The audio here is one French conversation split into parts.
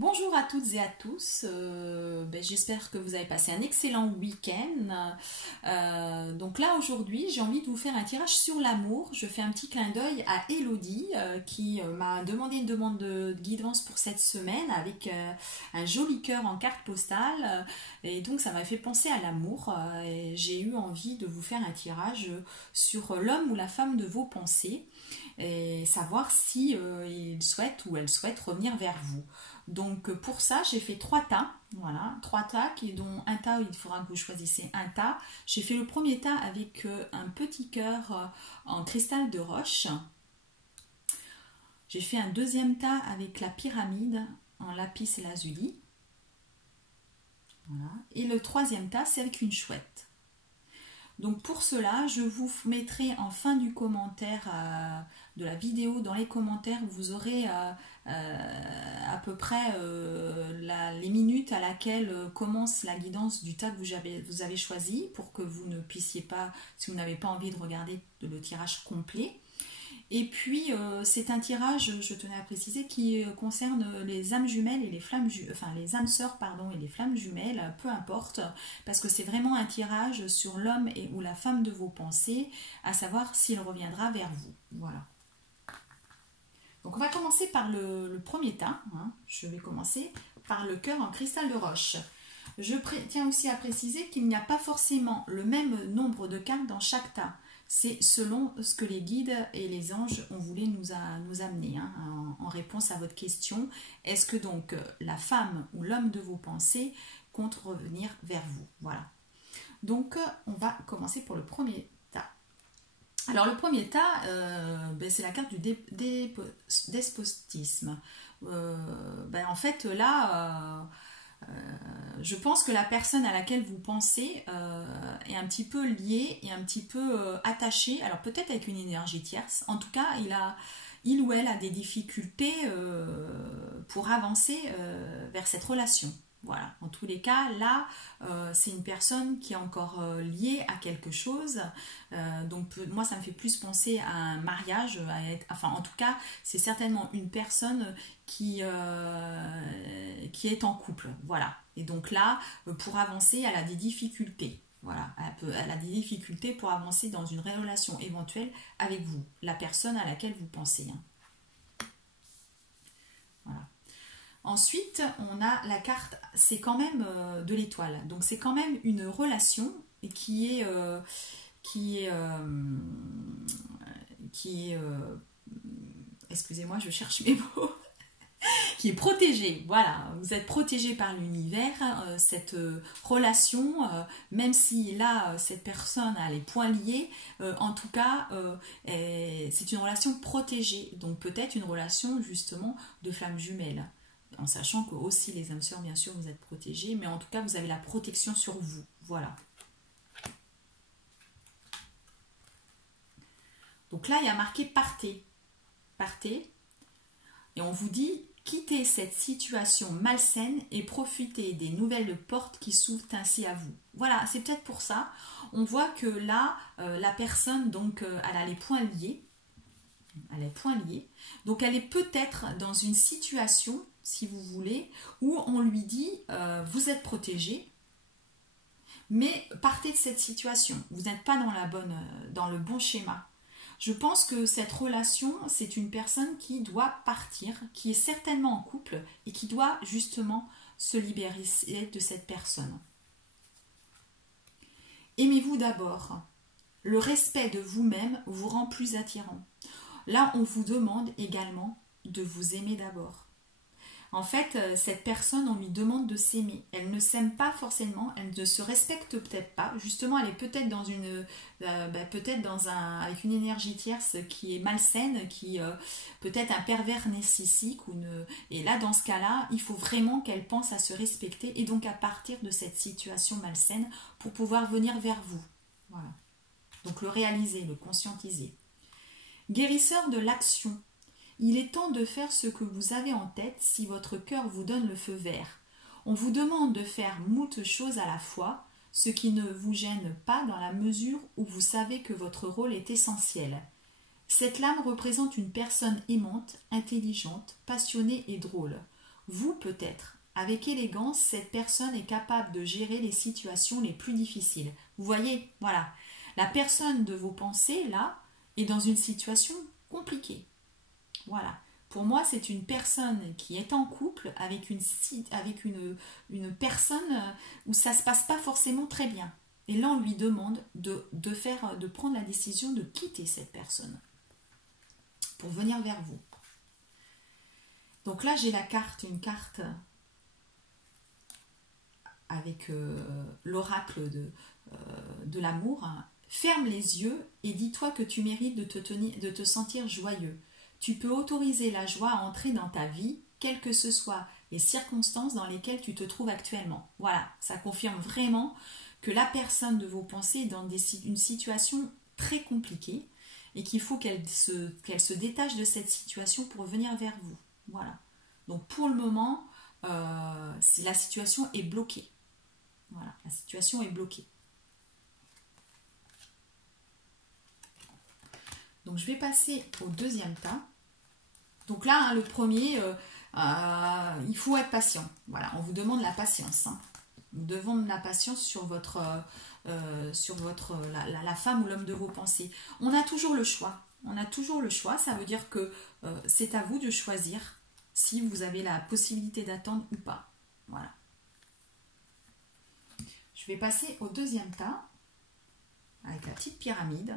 Bonjour à toutes et à tous, j'espère que vous avez passé un excellent week-end. Donc là aujourd'hui j'ai envie de vous faire un tirage sur l'amour. Je fais un petit clin d'œil à Elodie qui m'a demandé une demande de guidance pour cette semaine avec un joli cœur en carte postale. Et donc ça m'a fait penser à l'amour et j'ai eu envie de vous faire un tirage sur l'homme ou la femme de vos pensées et savoir si il souhaite ou elle souhaite revenir vers vous. Donc pour ça, j'ai fait trois tas, voilà, trois tas, dont un tas, il faudra que vous choisissez un tas. J'ai fait le premier tas avec un petit cœur en cristal de roche. J'ai fait un deuxième tas avec la pyramide en lapis lazuli. Voilà. Et le troisième tas, c'est avec une chouette. Donc pour cela, je vous mettrai en fin du commentaire de la vidéo, dans les commentaires, vous aurez à peu près les minutes à laquelle commence la guidance du tas que vous avez choisi pour que vous ne puissiez pas, si vous n'avez pas envie de regarder le tirage complet. Et puis c'est un tirage, je tenais à préciser, qui concerne les âmes jumelles et les âmes sœurs pardon, et les flammes jumelles, peu importe, parce que c'est vraiment un tirage sur l'homme ou la femme de vos pensées, à savoir s'il reviendra vers vous. Voilà. Donc on va commencer par le premier tas. Je vais commencer par le cœur en cristal de roche. Je tiens aussi à préciser qu'il n'y a pas forcément le même nombre de cartes dans chaque tas. C'est selon ce que les guides et les anges ont voulu nous amener en réponse à votre question. Est-ce que donc la femme ou l'homme de vos pensées compte revenir vers vous? Voilà. Donc on va commencer pour le premier tas. Alors le premier tas, c'est la carte du despotisme. En fait là... je pense que la personne à laquelle vous pensez est un petit peu liée et un petit peu attachée, alors peut-être avec une énergie tierce, en tout cas il ou elle a des difficultés pour avancer vers cette relation. Voilà, en tous les cas, là, c'est une personne qui est encore liée à quelque chose. Donc, moi, ça me fait plus penser à un mariage. En tout cas, c'est certainement une personne qui est en couple. Voilà. Et donc là, pour avancer, elle a des difficultés. Voilà, elle a des difficultés pour avancer dans une relation éventuelle avec vous, la personne à laquelle vous pensez. Voilà. Ensuite, on a la carte, c'est quand même de l'étoile. Donc c'est quand même une relation qui est excusez-moi, je cherche mes mots. Qui est protégée, voilà, vous êtes protégé par l'univers, cette relation, même si là, cette personne a les poings liés, en tout cas, c'est une relation protégée, donc peut-être une relation justement de flammes jumelles, en sachant que aussi les âmes sœurs, bien sûr, vous êtes protégés, mais en tout cas, vous avez la protection sur vous, voilà. Donc là, il y a marqué partez, partez, et on vous dit quittez cette situation malsaine et profitez des nouvelles portes qui s'ouvrent ainsi à vous. Voilà, c'est peut-être pour ça. On voit que là, la personne, donc, elle a les poings liés. Elle a les poings liés. Donc, elle est peut-être dans une situation, si vous voulez, où on lui dit vous êtes protégé, mais partez de cette situation. Vous n'êtes pas dans le bon schéma. Je pense que cette relation, c'est une personne qui doit partir, qui est certainement en couple et qui doit justement se libérer de cette personne. Aimez-vous d'abord. Le respect de vous-même vous rend plus attirant. Là, on vous demande également de vous aimer d'abord. En fait, cette personne, on lui demande de s'aimer. Elle ne s'aime pas forcément, elle ne se respecte peut-être pas. Justement, elle est peut-être avec une énergie tierce qui est malsaine, qui peut-être un pervers narcissique. Et là, dans ce cas-là, il faut vraiment qu'elle pense à se respecter et donc à partir de cette situation malsaine pour pouvoir venir vers vous. Voilà. Donc le réaliser, le conscientiser. Guérisseur de l'action. Il est temps de faire ce que vous avez en tête si votre cœur vous donne le feu vert. On vous demande de faire moult choses à la fois, ce qui ne vous gêne pas dans la mesure où vous savez que votre rôle est essentiel. Cette lame représente une personne aimante, intelligente, passionnée et drôle. Vous, peut-être, avec élégance, cette personne est capable de gérer les situations les plus difficiles. Vous voyez, voilà. La personne de vos pensées, là, est dans une situation compliquée. Voilà. Pour moi, c'est une personne qui est en couple avec une personne où ça ne se passe pas forcément très bien. Et là, on lui demande de prendre la décision de quitter cette personne pour venir vers vous. Donc là, j'ai une carte avec l'oracle de l'amour. Ferme les yeux et dis-toi que tu mérites de te sentir joyeux. Tu peux autoriser la joie à entrer dans ta vie, quelles que ce soient les circonstances dans lesquelles tu te trouves actuellement. Voilà, ça confirme vraiment que la personne de vos pensées est dans une situation très compliquée et qu'il faut qu'elle se détache de cette situation pour venir vers vous. Voilà. Donc pour le moment, la situation est bloquée. Voilà, la situation est bloquée. Donc je vais passer au deuxième tas. Donc là, le premier, il faut être patient. Voilà, on vous demande la patience. On vous demande la patience sur la femme ou l'homme de vos pensées. On a toujours le choix. On a toujours le choix. Ça veut dire que c'est à vous de choisir si vous avez la possibilité d'attendre ou pas. Voilà. Je vais passer au deuxième tas avec la petite pyramide.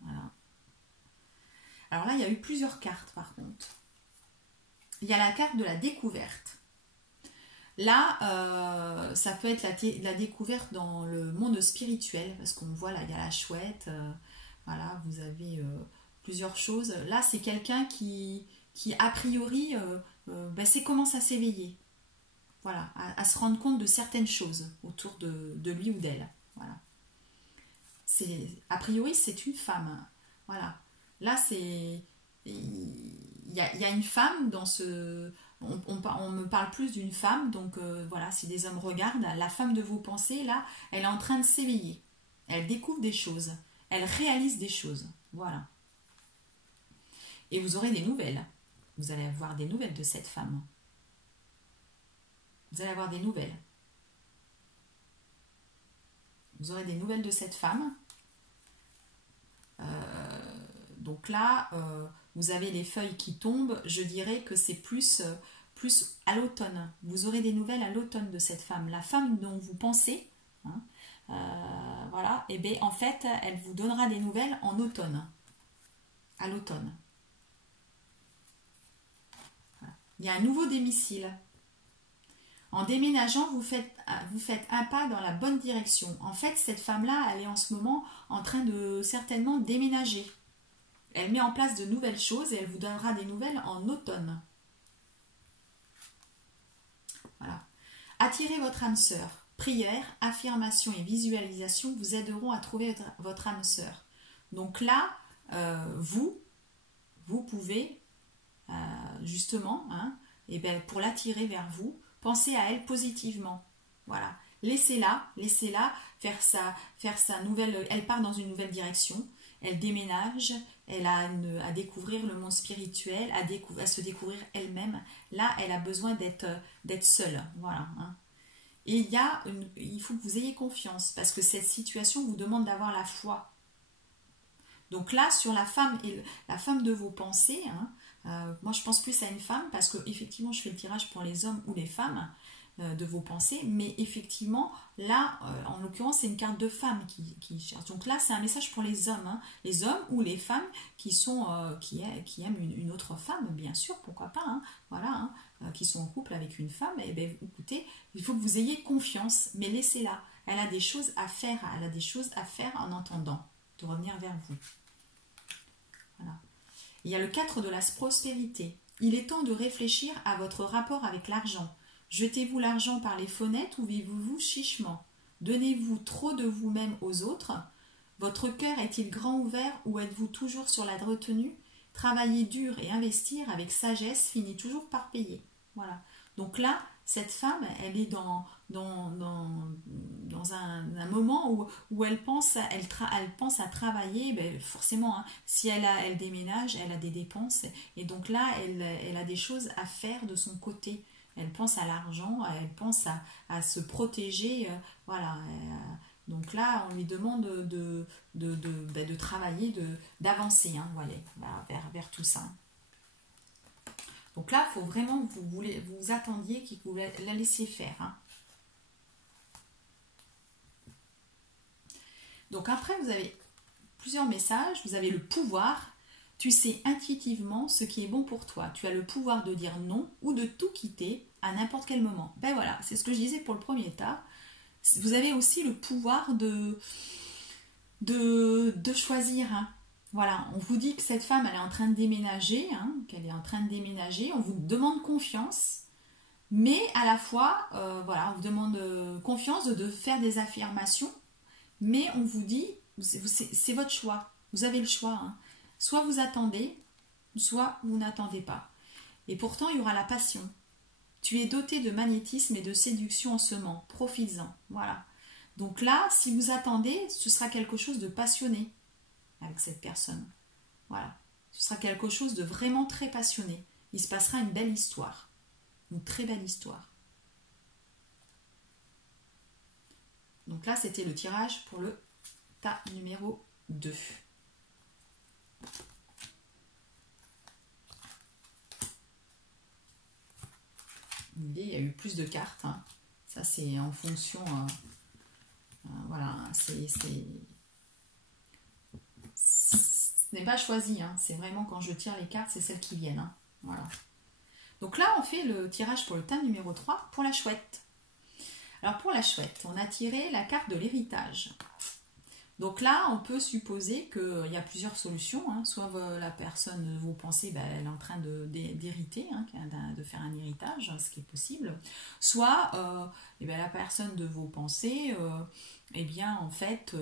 Voilà. Alors là, il y a eu plusieurs cartes par contre. Il y a la carte de la découverte. Là, ça peut être la découverte dans le monde spirituel, parce qu'on voit là, il y a la chouette, voilà, vous avez plusieurs choses. Là, c'est quelqu'un qui a priori, commence à s'éveiller, voilà, à se rendre compte de certaines choses autour de lui ou d'elle. Voilà. A priori, c'est une femme. Voilà. Là, il y a une femme dans ce... On me parle plus d'une femme, donc voilà, si des hommes regardent, la femme de vos pensées, là, elle est en train de s'éveiller. Elle découvre des choses. Elle réalise des choses. Voilà. Et vous aurez des nouvelles. Vous allez avoir des nouvelles de cette femme. Vous allez avoir des nouvelles. Vous aurez des nouvelles de cette femme. Donc là, vous avez les feuilles qui tombent. Je dirais que c'est plus à l'automne. Vous aurez des nouvelles à l'automne de cette femme. La femme dont vous pensez, voilà, et bien en fait, elle vous donnera des nouvelles en automne. À l'automne. Voilà. Il y a un nouveau domicile. En déménageant, vous faites un pas dans la bonne direction. En fait, cette femme-là, elle est en ce moment en train de certainement déménager. Elle met en place de nouvelles choses et elle vous donnera des nouvelles en automne. Voilà. Attirez votre âme sœur. Prière, affirmation et visualisation vous aideront à trouver votre âme sœur. Donc là, vous pouvez justement, pour l'attirer vers vous, pensez à elle positivement. Voilà. Laissez-la faire sa nouvelle. Elle part dans une nouvelle direction. Elle déménage. Elle a à découvrir le monde spirituel, à se découvrir elle-même. Là, elle a besoin d'être seule. Voilà. Et il faut que vous ayez confiance parce que cette situation vous demande d'avoir la foi. Donc là, sur la femme de vos pensées, moi je pense plus à une femme parce que effectivement je fais le tirage pour les hommes ou les femmes de vos pensées, mais effectivement là en l'occurrence c'est une carte de femme qui cherche. Donc là c'est un message pour les hommes, les hommes ou les femmes qui aiment une autre femme, bien sûr, pourquoi pas, voilà, qui sont en couple avec une femme. Et bien écoutez, il faut que vous ayez confiance, mais laissez-la. Elle a des choses à faire, en entendant de revenir vers vous. Voilà. Il y a le 4 de la prospérité. Il est temps de réfléchir à votre rapport avec l'argent. Jetez-vous l'argent par les fenêtres ou vivez-vous chichement? Donnez-vous trop de vous-même aux autres? Votre cœur est-il grand ouvert ou êtes-vous toujours sur la retenue? Travailler dur et investir avec sagesse finit toujours par payer. Voilà. Donc là, cette femme, elle est dans un moment où elle pense à travailler. Ben forcément, si elle déménage, elle a des dépenses. Et donc là, elle a des choses à faire de son côté. Elle pense à l'argent, elle pense à se protéger. Voilà. Donc là, on lui demande de travailler, d'avancer, hein, voilà, vers tout ça. Donc là, il faut vraiment que vous attendiez, que vous la laissiez faire. Hein. Donc après, vous avez plusieurs messages. Vous avez le pouvoir. Tu sais intuitivement ce qui est bon pour toi. Tu as le pouvoir de dire non ou de tout quitter à n'importe quel moment. Ben voilà, c'est ce que je disais pour le premier état. Vous avez aussi le pouvoir de choisir. Hein. Voilà, on vous dit que cette femme, elle est en train de déménager, hein, qu'elle est en train de déménager. On vous demande confiance, mais à la fois, voilà, on vous demande confiance de faire des affirmations, mais on vous dit, c'est votre choix. Vous avez le choix. Hein. Soit vous attendez, soit vous n'attendez pas. Et pourtant, il y aura la passion. Tu es doté de magnétisme et de séduction en ce moment. Profites-en. Voilà. Donc là, si vous attendez, ce sera quelque chose de passionné avec cette personne. Voilà. Ce sera quelque chose de vraiment très passionné. Il se passera une belle histoire. Une très belle histoire. Donc là, c'était le tirage pour le tas numéro 2. Il y a eu plus de cartes. Hein. Ça, c'est en fonction... voilà, ce n'est pas choisi. Hein. C'est vraiment quand je tire les cartes, c'est celles qui viennent. Hein. Voilà. Donc là, on fait le tirage pour le tas numéro 3 pour la chouette. Alors pour la chouette, on a tiré la carte de l'héritage. Donc là, on peut supposer qu'il y a plusieurs solutions. Hein. Soit la personne, vous pensez, elle est en train d'hériter, hein, de faire un héritage, ce qui est possible. Soit la personne de vos pensées, en fait,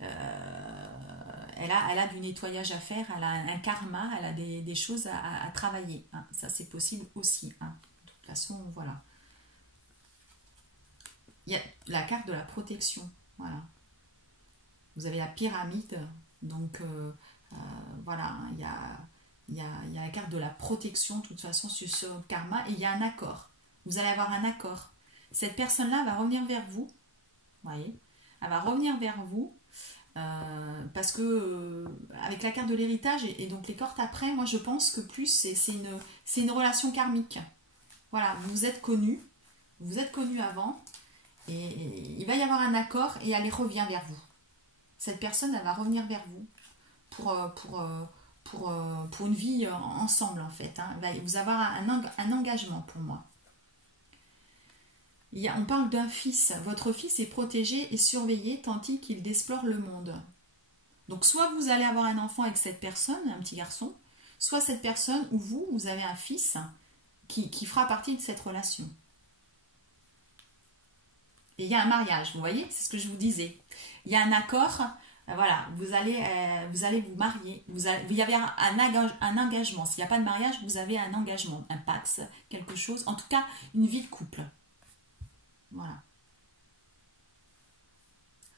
elle a du nettoyage à faire, elle a un karma, elle a des choses à travailler. Hein. Ça, c'est possible aussi. Hein. De toute façon, voilà. Il y a la carte de la protection. Voilà. Vous avez la pyramide, donc voilà, il y a la carte de la protection, de toute façon, sur ce karma, et il y a un accord. Vous allez avoir un accord. Cette personne-là va revenir vers vous, vous voyez, elle va revenir vers vous, parce que avec la carte de l'héritage et donc les cartes après, moi je pense que plus c'est une relation karmique. Voilà, vous vous êtes connus avant, et il va y avoir un accord, et elle revient vers vous. Cette personne, elle va revenir vers vous pour une vie ensemble, en fait. Hein. Vous avoir un engagement pour moi. On parle d'un fils. Votre fils est protégé et surveillé tandis qu'il explore le monde. Donc, soit vous allez avoir un enfant avec cette personne, un petit garçon, soit cette personne ou vous avez un fils qui fera partie de cette relation. Et il y a un mariage, vous voyez, c'est ce que je vous disais. Il y a un accord, voilà, vous allez vous marier, vous y avez un engagement. S'il n'y a pas de mariage, vous avez un engagement, un pax, quelque chose, en tout cas une vie de couple. Voilà.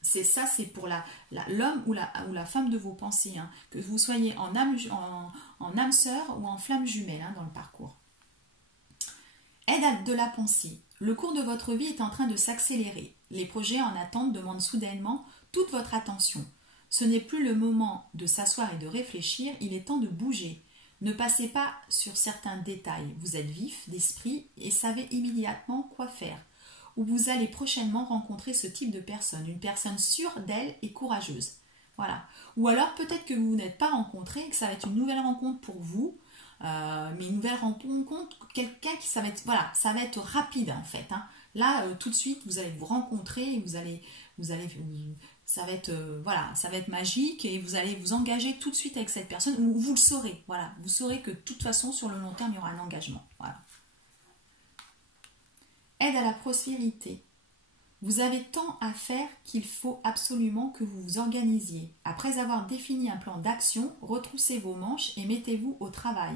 C'est pour l'homme ou la femme de vos pensées, hein, que vous soyez en âme sœur ou en flamme jumelle, hein, dans le parcours. Aide de la pensée. Le cours de votre vie est en train de s'accélérer. Les projets en attente demandent soudainement toute votre attention. Ce n'est plus le moment de s'asseoir et de réfléchir, il est temps de bouger. Ne passez pas sur certains détails. Vous êtes vif d'esprit et savez immédiatement quoi faire. Ou vous allez prochainement rencontrer ce type de personne, une personne sûre d'elle et courageuse. Voilà. Ou alors peut-être que vous n'êtes pas rencontré, que ça va être une nouvelle rencontre pour vous. Mais une nouvelle rencontre, quelqu'un qui ça va être rapide en fait. Hein. Là, tout de suite, vous allez vous rencontrer, ça va être magique et vous allez vous engager tout de suite avec cette personne. Ou vous le saurez, voilà, vous saurez que de toute façon sur le long terme il y aura un engagement. Voilà. Aide à la prospérité. Vous avez tant à faire qu'il faut absolument que vous vous organisiez. Après avoir défini un plan d'action, retroussez vos manches et mettez-vous au travail.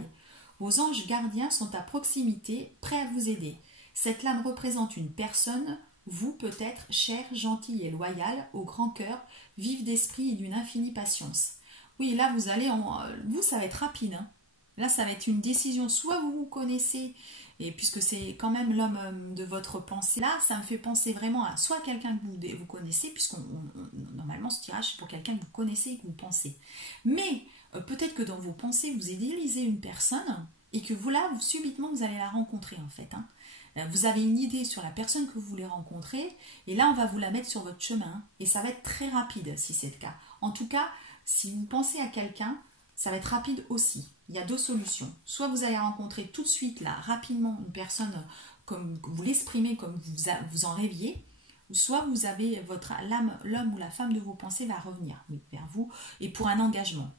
Vos anges gardiens sont à proximité, prêts à vous aider. Cette lame représente une personne, vous peut-être, chère, gentille et loyale, au grand cœur, vive d'esprit et d'une infinie patience. Oui, là vous allez ça va être rapide. Hein. Là ça va être une décision, soit vous vous connaissez Et puisque c'est quand même l'homme de votre pensée, là, ça me fait penser vraiment à soit quelqu'un que vous connaissez, normalement ce tirage c'est pour quelqu'un que vous connaissez et que vous pensez. Mais peut-être que dans vos pensées, vous idéalisez une personne et que vous là, subitement, vous allez la rencontrer en fait. Hein. Vous avez une idée sur la personne que vous voulez rencontrer et là, on va vous la mettre sur votre chemin et ça va être très rapide si c'est le cas. En tout cas, si vous pensez à quelqu'un, ça va être rapide aussi. Il y a deux solutions. Soit vous allez rencontrer tout de suite, là, rapidement, une personne comme vous l'exprimez comme vous en rêviez, ou soit vous avez l'homme ou la femme de vos pensées va revenir vers vous et pour un engagement.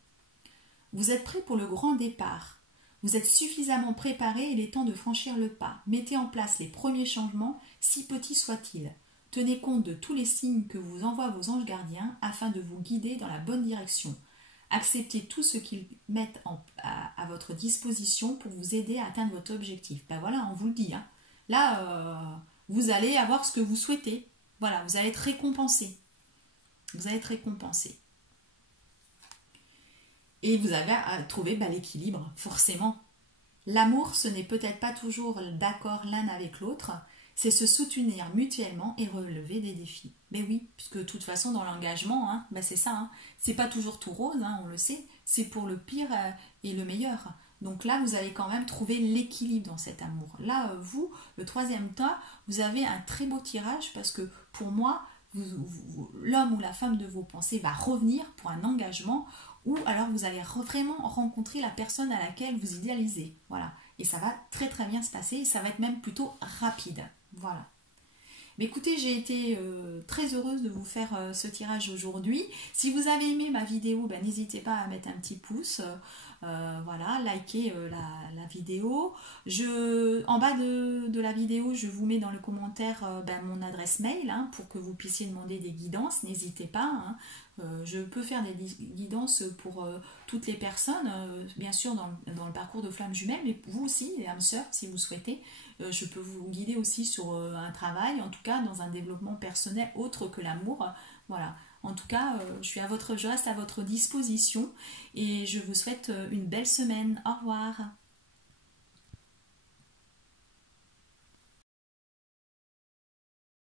Vous êtes prêt pour le grand départ. Vous êtes suffisamment préparé, il est temps de franchir le pas. Mettez en place les premiers changements, si petits soient-ils. Tenez compte de tous les signes que vous envoient vos anges gardiens afin de vous guider dans la bonne direction. Acceptez tout ce qu'ils mettent à votre disposition pour vous aider à atteindre votre objectif. Ben voilà, on vous le dit. Hein. Là, vous allez avoir ce que vous souhaitez. Voilà, vous allez être récompensé. Vous allez être récompensé. Et vous avez à trouver l'équilibre, forcément. L'amour, ce n'est peut-être pas toujours d'accord l'un avec l'autre, c'est se soutenir mutuellement et relever des défis. Mais oui, puisque de toute façon, dans l'engagement, hein, c'est ça, hein, c'est pas toujours tout rose, hein, on le sait, c'est pour le pire et le meilleur. Donc là, vous allez quand même trouver l'équilibre dans cet amour. Là, vous, le troisième tas, vous avez un très beau tirage parce que pour moi, l'homme ou la femme de vos pensées va revenir pour un engagement ou alors vous allez vraiment rencontrer la personne à laquelle vous idéalisez. Voilà. Et ça va très très bien se passer et ça va être même plutôt rapide. Voilà. Mais écoutez, j'ai été très heureuse de vous faire ce tirage aujourd'hui. Si vous avez aimé ma vidéo, n'hésitez pas à mettre un petit pouce. Voilà, likez la vidéo. En bas de la vidéo, je vous mets dans le commentaire mon adresse mail hein, pour que vous puissiez demander des guidances. N'hésitez pas. Hein. Je peux faire des guidances pour toutes les personnes, bien sûr dans le parcours de flammes jumelles, mais vous aussi, les âmes sœurs, si vous souhaitez. Je peux vous guider aussi sur un travail, en tout cas dans un développement personnel autre que l'amour. Voilà. En tout cas, je reste à votre disposition et je vous souhaite une belle semaine. Au revoir.